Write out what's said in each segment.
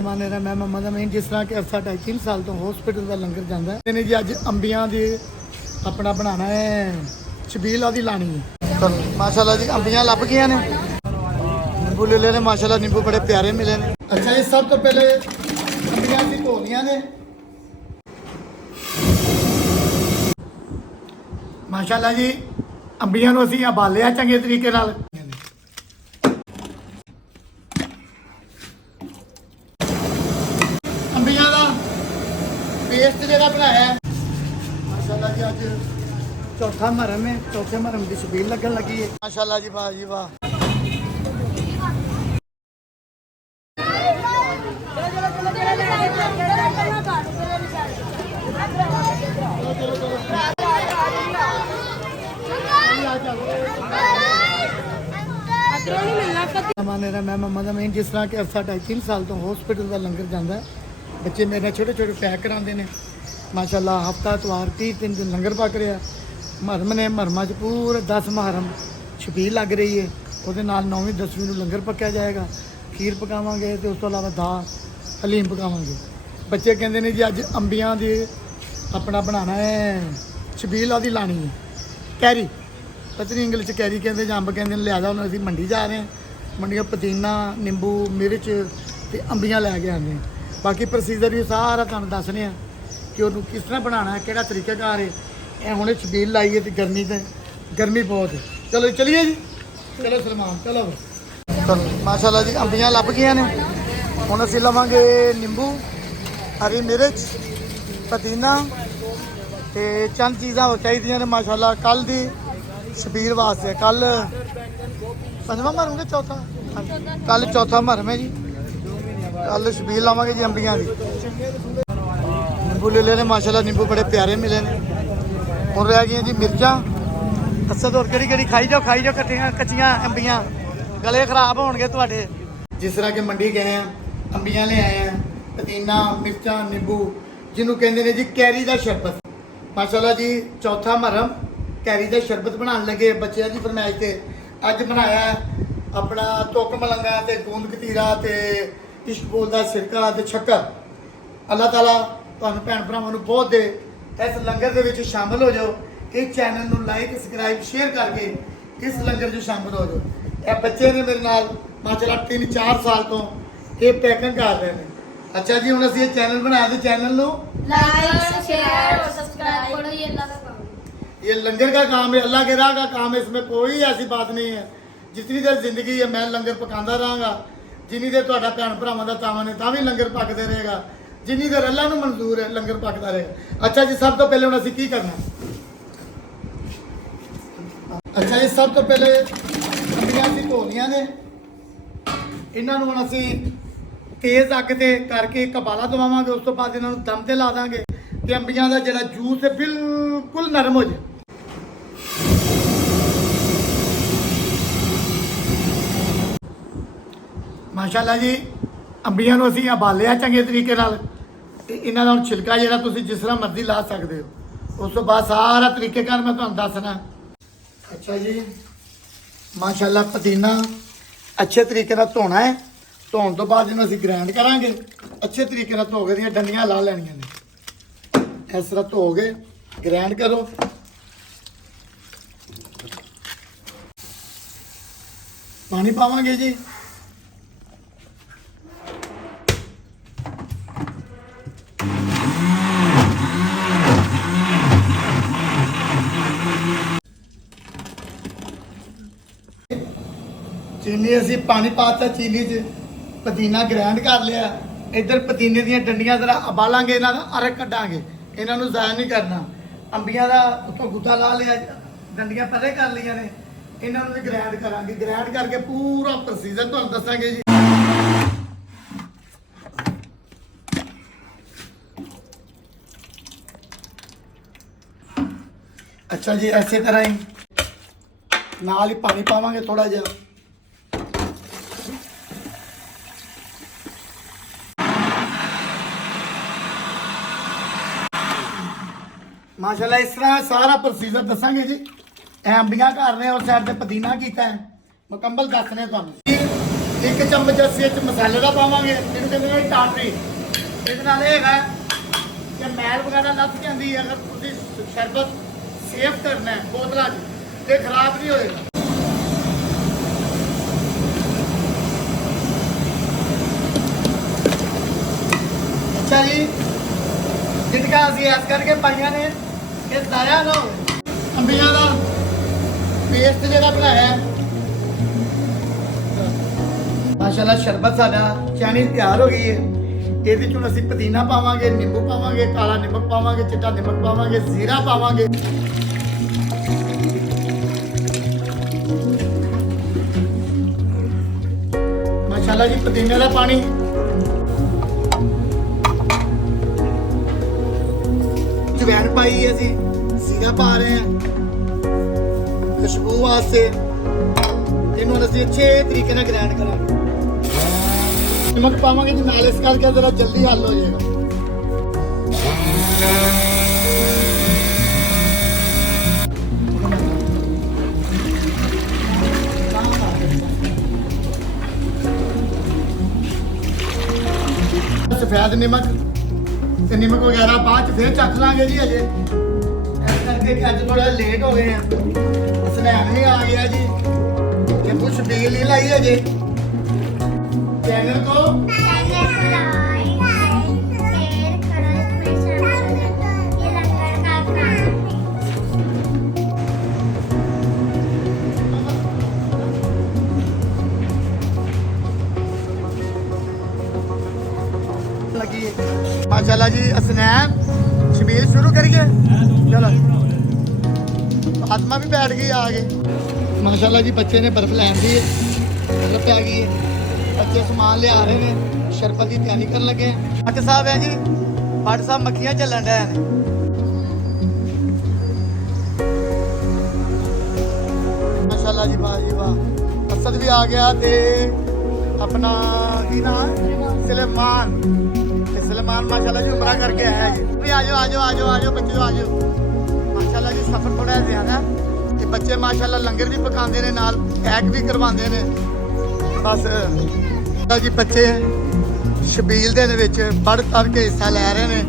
ਮੇਰਾ ਮੈਂ ਮੁਹੰਮਦ ਅਮੀਨ। ਜਿਸ ਤਰ੍ਹਾਂ ਕਿ ਅਰਸਾ 2.5 ਸਾਲ ਤੋਂ ਹਸਪੀਟਲ ਦਾ ਲੰਗਰ ਜਾਂਦਾ ਹੈ ਨੇ ਜੀ। ਅੱਜ ਅੰਬੀਆਂ ਦੇ ਆਪਣਾ ਬਣਾਉਣਾ ਹੈ ਛਬੀਲ ਉਹਦੀ ਲਾਣੀ ਹੈ। ਚਲੋ ਮਾਸ਼ਾਅੱਲਾ ਜੀ ਅੰਬੀਆਂ ਲੱਭ ਗਈਆਂ ਨੇ। ਨਿੰਬੂ ਲੈ ਨੇ ਮਾਸ਼ਾਅੱਲਾ, ਨਿੰਬੂ ਬੜੇ ਪਿਆਰੇ ਮਿਲੇ ਨੇ। ਅੱਛਾ ਜੀ, ਸਭ ਤੋਂ ਪਹਿਲੇ ਅੰਬੀਆਂ ਅਸੀਂ ਧੋ ਲਈਆਂ ਨੇ ਮਾਸ਼ਾਅੱਲਾ ਜੀ। ਅੰਬੀਆਂ ਨੂੰ ਅਸੀਂ ਉਬਾਲਿਆ ਚੰਗੇ ਤਰੀਕੇ ਨਾਲ। ਅੰਬੀਆਂ ਦਾ ਪੇਸਟ ਜਿਹੜਾ ਬਣਾਇਆ ਮਾਸ਼ਾਅੱਲਾ ਜੀ। ਅੱਜ ਚੌਥਾ ਮਹਰਮ ਹੈ, ਚੌਥੇ ਮਹਰਮ ਦੀ ਛਬੀਲ ਲੱਗਣ ਲੱਗੀ ਹੈ ਮਾਸ਼ਾਅੱਲਾ ਜੀ। ਵਾਹ ਜੀ ਵਾਹ। ਮੇਰਾ ਮੈਂ ਮੁਹੰਮਦ ਅਮੀਨ। ਜਿਸ ਤਰ੍ਹਾਂ ਕਿ ਅਰਸਾ 2.5 ਸਾਲ ਤੋਂ ਹਸਪੀਟਲ ਦਾ ਲੰਗਰ ਜਾਂਦਾ ਹੈ। ਬੱਚੇ ਮੇਰੇ ਛੋਟੇ ਛੋਟੇ ਪੈਕ ਕਰਾਉਂਦੇ ਨੇ ਮਾਸ਼ਾਅੱਲਾ। ਹਫਤਾ ਇਤਵਾਰ 30 ਦਿਨ ਲੰਗਰ ਪੱਕ ਰਿਹਾ। ਮਹਰਮ ਨੇ ਮਹਰਮਾਂ 'ਚ ਪੂਰੇ 10 ਮਹਰਮ ਛਬੀਲ ਲੱਗ ਰਹੀ ਹੈ। ਉਹਦੇ ਨਾਲ 9ਵੀਂ 10ਵੀਂ ਨੂੰ ਲੰਗਰ ਪੱਕਿਆ ਜਾਏਗਾ। ਖੀਰ ਪਕਾਵਾਂਗੇ ਤੇ ਉਸ ਤੋਂ ਇਲਾਵਾ ਦਾਲ ਹਲੀਮ ਪਕਾਵਾਂਗੇ। ਬੱਚੇ ਕਹਿੰਦੇ ਨੇ ਜੀ ਅੱਜ ਅੰਬੀਆਂ ਦੇ ਆਪਣਾ ਬਣਾਉਣਾ ਹੈ ਛਬੀਲ ਉਹਦੀ ਲਾਣੀ ਹੈ। ਕੈਰੀ ਪਤਾ ਨਹੀਂ ਇੰਗਲਿਸ਼ 'ਚ ਕੈਰੀ ਕਹਿੰਦੇ ਜਾਂ ਅੰਬ ਕਹਿੰਦੇ ਨੇ। ਲਿਆਦਾ ਉਹਨੂੰ ਅਸੀਂ ਮੰਡੀ ਜਾ ਰਹੇ ਹਾਂ। ਮੰਡੀਆਂ ਪੁਦੀਨਾ, ਨਿੰਬੂ, ਮਿਰਚ ਤੇ ਅੰਬੀਆਂ ਲੈ ਕੇ ਆਉਂਦੇ ਹਾਂ। ਬਾਕੀ ਪ੍ਰੋਸੀਜਰ ਵੀ ਸਾਰਾ ਤੁਹਾਨੂੰ ਦੱਸਦੇ ਹਾਂ ਕਿ ਉਹਨੂੰ ਕਿਸ ਤਰ੍ਹਾਂ ਬਣਾਉਣਾ ਹੈ, ਕਿਹੜਾ ਤਰੀਕਾਕਾਰ ਹੈ। ਇਹ ਹੁਣੇ ਛਬੀਲ ਲਾਈ ਹੈ ਤੇ ਗਰਮੀ ਬਹੁਤ ਹੈ। ਚਲੋ ਚਲੀਏ ਜੀ। ਚਲੋ ਸਲਮਾਨ ਚਲੋ ਮਾਸ਼ਾਅੱਲਾ ਜੀ। ਅੰਬੀਆਂ ਲੱਭ ਗਈਆਂ ਨੇ। ਹੁਣ ਅਸੀਂ ਲਵਾਂਗੇ ਨਿੰਬੂ, ਹਰੀ ਮਿਰਚ, ਪੁਦੀਨਾ ਤੇ ਚੰਦ ਚੀਜ਼ਾਂ ਹੋ ਚਾਹੀਦੀਆਂ ਨੇ ਮਾਸ਼ਾਅੱਲਾ ਕੱਲ ਦੀ ਛਬੀਲ ਵਾਸਤੇ। ਕੱਲ ਪੰਜਵਾਂ ਮਹਰਮ ਕੇ ਚੌਥਾ? ਕੱਲ ਚੌਥਾ ਮਹਰਮ ਹੈ ਜੀ। ਕੱਲ ਛਬੀਲ ਲਾਵਾਂਗੇ ਜੀ ਅੰਬੀਆਂ ਦੀ। ਨਿੰਬੂ ਲੈ ਨੇ ਮਾਸ਼ਾਅੱਲਾ, ਨਿੰਬੂ ਬੜੇ ਪਿਆਰੇ ਮਿਲੇ ਨੇ। ਹੁਣ ਰਹਿ ਗਈਆਂ ਜੀ ਮਿਰਚਾਂ। ਅਸਦ ਹੋਰ ਕਿਹੜੀ ਖਾਈ ਜਾਓ ਕੱਚੀਆਂ ਅੰਬੀਆਂ, ਗਲੇ ਖਰਾਬ ਹੋਣਗੇ ਤੁਹਾਡੇ। ਜਿਸ ਤਰ੍ਹਾਂ ਕਿ ਮੰਡੀ ਗਏ ਆ, ਅੰਬੀਆਂ ਲੈ ਆਏ ਆ, ਪੁਦੀਨਾ, ਮਿਰਚਾਂ, ਨਿੰਬੂ, ਜਿਹਨੂੰ ਕਹਿੰਦੇ ਨੇ ਜੀ ਕੈਰੀ ਦਾ ਸ਼ਰਬਤ ਮਾਸ਼ਾਅੱਲਾ ਜੀ। ਚੌਥਾ ਮਹਰਮ ਕੈਰੀ ਦਾ ਸ਼ਰਬਤ ਬਣਾਉਣ ਲੱਗੇ ਬੱਚਿਆਂ ਦੀ ਫਰਮਾਇਸ਼ ਤੇ। ਅੱਜ ਬਣਾਇਆ ਆਪਣਾ ਤੁੱਕ ਮਲੰਗਾ ਤੇ ਗੂੰਦ ਕਤੀਰਾ ਤੇ ਇਸ਼ਕਬੋਲ ਦਾ ਸਿਰਕਾ ਤੇ ਸ਼ੱਕਰ। ਅੱਲਾਹ ਤਾਲਾ ਤੁਹਾਨੂੰ ਭੈਣ ਭਰਾਵਾਂ ਨੂੰ ਬਹੁਤ ਦੇ। ਇਸ ਲੰਗਰ ਦੇ ਵਿੱਚ ਸ਼ਾਮਲ ਹੋ ਜਾਓ। ਇਸ ਚੈਨਲ ਨੂੰ ਲਾਈਕ, ਸਬਸਕ੍ਰਾਈਬ, ਸ਼ੇਅਰ ਕਰਕੇ ਇਸ ਲੰਗਰ 'ਚ ਸ਼ਾਮਲ ਹੋ ਜਾਓ। ਇਹ ਬੱਚੇ ਨੇ ਮੇਰੇ ਨਾਲ ਮਾਸ਼ਾਅੱਲਾ 3-4 ਸਾਲ ਤੋਂ ਇਹ ਪੈਕਿੰਗ ਕਰ ਰਹੇ ਨੇ। अच्छा जी, हम ये चैनल बनाया थे, चैनल नो लाइक शेयर और सब्सक्राइब करो। ये अल्लाह का काम है, ये लंगर का काम है, अल्लाह के राह का काम है। इसमें कोई ऐसी बात नहीं है। जितनी देर जिंदगी है मैं लंगर पकांदा रहांगा। जिन्नी देर तुहाडा भैन भरावां दा तावन है तां भी लंगर पकदा रहेगा। जिन्नी देर अल्लाह नूं मंजूर है लंगर पकदा रहेगा। अच्छा जी, सब तो पहले हुण असीं की करना? अच्छा जी, सब तो पहले अंबियां असीं धो लईआं ने। इन्हां नूं हुण असीं तेज़ अग ते करके एक उबाला दवावांगे। उस तो बाद इन्हां नूं दम ते ला दांगे कि अंबियां दा जिहड़ा जूस है बिल्कुल नरम हो जाए। माशाअल्लाह जी, अंबियां नूं असीं उबालिया चंगे तरीके नाल ते इन्हां दा छिलका जिहड़ा तुसीं जिस तरह मर्जी ला सकदे हो। उस तो बाद सारा तरीकेकार मैं तुहानूं दसना। अच्छा जी, माशाअल्लाह पुदीना अच्छे तरीके नाल धोना है। धोन तो बाद इन्हूं असीं ग्राइंड करांगे। अच्छे तरीके नाल धो के इहदियां डंडियां ला लैणियां ने। इस तरह धो के ग्राइंड करो। पानी पावांगे जी। चीनी असी पानी पाता, चीनी च पुदीना ग्राइंड कर लिया। इधर पुदीने दी डंडियां जरा उबालांगे, इन्हां दा अरक कड्डांगे। इन्हां नूं ज़ाया नहीं करना। अंबियां दा उत्तों गुद्दा ला लिया, डंडियां परे कर लिया ने। इन्हां नूं भी ग्राइंड करांगे। ग्राइंड करके पूरा प्रोसीजर तुहानूं दसांगे जी। अच्छा जी, इसे तरह ही नाल ही पानी पावांगे थोड़ा जिहा। माशाल्लाह इस तरह सारा प्रोसीजर दसांगे जी। अंबियां घर ने और साइड से पुदीना किया है, मुकम्मल दसने तुहानूं। ਇੱਕ ਚਮਚ ਅਸੀਂ ਇਹ 'ਚ ਮਸਾਲੇ ਦਾ ਪਾਵਾਂਗੇ, ਜਿਹਨੂੰ ਕਹਿੰਦੇ ਨੇ ਟਾਟਰੀ। ਇਹਦੇ ਨਾਲ ਇਹ ਹੈਗਾ ਕਿ ਮੈਲ ਵਗੈਰਾ ਲੱਥ ਜਾਂਦੀ ਹੈ। ਅਗਰ ਤੁਸੀਂ ਸ਼ਰਬਤ ਸੇਫ ਕਰਨਾ ਹੈ ਬੋਤਲਾਂ 'ਚ ਤੇ ਖਰਾਬ ਨਹੀਂ ਹੋਏਗਾ। ਅੱਛਾ ਜੀ, ਜਿਟਕਾ ਅਸੀਂ ਇਸ ਕਰਕੇ ਪਾਈਆਂ ਨੇ ਕਿ ਜ਼ਾਇਆ ਨਾ ਹੋਵੇ। ਅੰਬੀਆਂ ਦਾ ਪੇਸਟ ਜਿਹੜਾ ਬਣਾਇਆ ਹੈ, ਮਾਸ਼ਾਅੱਲਾ ਸ਼ਰਬਤ ਸਾਡਾ ਚਾਣੀ ਤਿਆਰ ਹੋ ਗਈ ਹੈ। ਇਹਦੇ 'ਚ ਹੁਣ ਅਸੀਂ ਪੁਦੀਨਾ ਪਾਵਾਂਗੇ, ਨਿੰਬੂ ਪਾਵਾਂਗੇ, ਕਾਲਾ ਨਮਕ ਪਾਵਾਂਗੇ, ਚਿੱਟਾ ਨਮਕ ਪਾਵਾਂਗੇ, ਜ਼ੀਰਾ ਪਾਵਾਂਗੇ। ਮਾਸ਼ਾਅੱਲਾ ਜੀ ਪੁਦੀਨੇ ਦਾ ਪਾਣੀ, ਜਵੈਣ ਪਾਈ ਹੈ, ਅਸੀਂ ਜ਼ੀਰਾ ਪਾ ਰਹੇ ਹਾਂ ਖੁਸ਼ਬੂ ਵਾਸਤੇ। ਇਹਨੂੰ ਅਸੀਂ ਅੱਛੇ ਤਰੀਕੇ ਨਾਲ ਗ੍ਰਾਈਂਡ ਕਰਾਂਗੇ। ਨਮਕ ਪਾਵਾਂਗੇ ਜੀ ਨਾਲ, ਇਸ ਕਰਕੇ ਜ਼ਰਾ ਜਲਦੀ ਹੱਲ ਹੋ ਜਾਏਗਾ। ਸਫੈਦ ਨਮਕ ਤੇ ਨਮਕ ਵਗੈਰਾ ਬਾਅਦ ਚ ਫੇਰ ਚੱਖ ਲਾਂਗੇ ਜੀ। ਅਜੇ ਇਸ ਕਰਕੇ ਕਿ ਅੱਜ ਥੋੜਾ ਲੇਟ ਹੋ ਗਏ ਆ, ਸਨੈਕ ਨਹੀਂ ਆ ਗਿਆ ਜੀ, ਇਹ ਕੁਛ ਬੀਲ ਨਹੀਂ ਲਾਈ ਅਜੇ। ਚੈਨਲ को लगी माशाल्लाह जी। स्नैप शबीर शुरू करिए, चलो आत्मा भी बैठ गई आगे। माशाल्लाह जी बच्चे ने बर्फ लैन दी है, बर्फ आ गई है। बच्चे समान ले आ रहे हैं, शरबत की तैयारी करने लगे हैं। भट्ट साहब है जी, भट्ट साहब मक्खियां चलन रहे हैं। माशाल्लाह जी वाह जी वाह। असद भी आ गया ते अपना की नाम सलेमान। सलेमान माशाल्लाह जी उमरा करके आया जी। भी आ जाओ आ जाओ आ जाओ आ जाओ बच्चे आ जाओ। माशाल्लाह जी सफर थोड़ा ज्यादा ते बच्चे माशाल्लाह लंगर भी पकाते ने, नाल पैक भी करवाते ने। बस जी बच्चे शबील दे विच बढ़ चढ़ के हिस्सा लै रहे ने।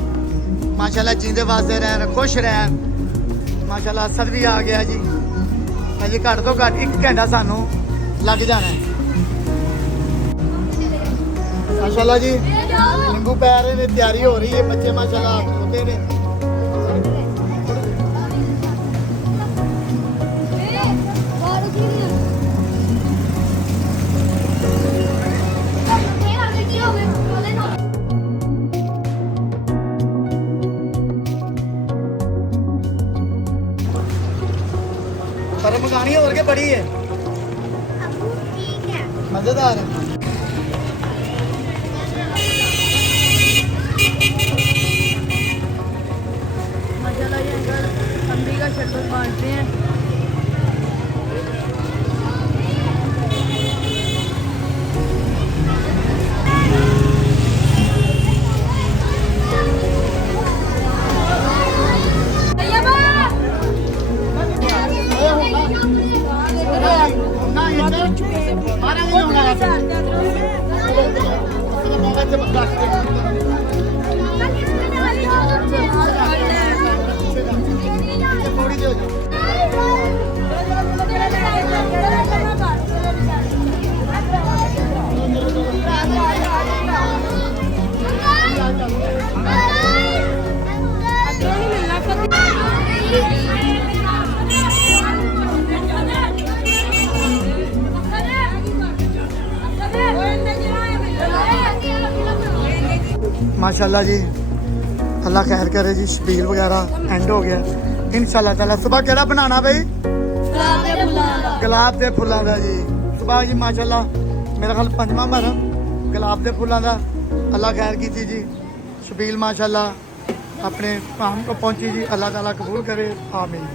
माशाल्लाह जींदे वास्ते रहन, खुश रहन। माशाल्लाह असद भी आ गया जी। अजे घट तो घट 1 घंटा सानू लग जाना है। माशाल्लाह जी नींबू पै रहे ने, तैयारी हो रही है। बच्चे माशाल्लाह होते ने। पर मंगानी और के बड़ी है, मजेदार है। माशाल्लाह ये अंकल अंबी का शरबत बांटते हैं। माशाल्लाह जी अल्लाह खैर करे जी। शबील वगैरह एंड हो गया इंशाल्लाह ताला। सुबह केड़ा बनाना भाई? गुलाब दे फुल्लां दा जी। सुबह जी माशाल्लाह मेरा ख्याल 5वां मरहम गुलाब दे फुल्लां दा। अल्लाह खैर कीती जी। शबील माशाल्लाह अपने काम को पहुंची जी। अल्लाह ताला कबूल करे, आमीन।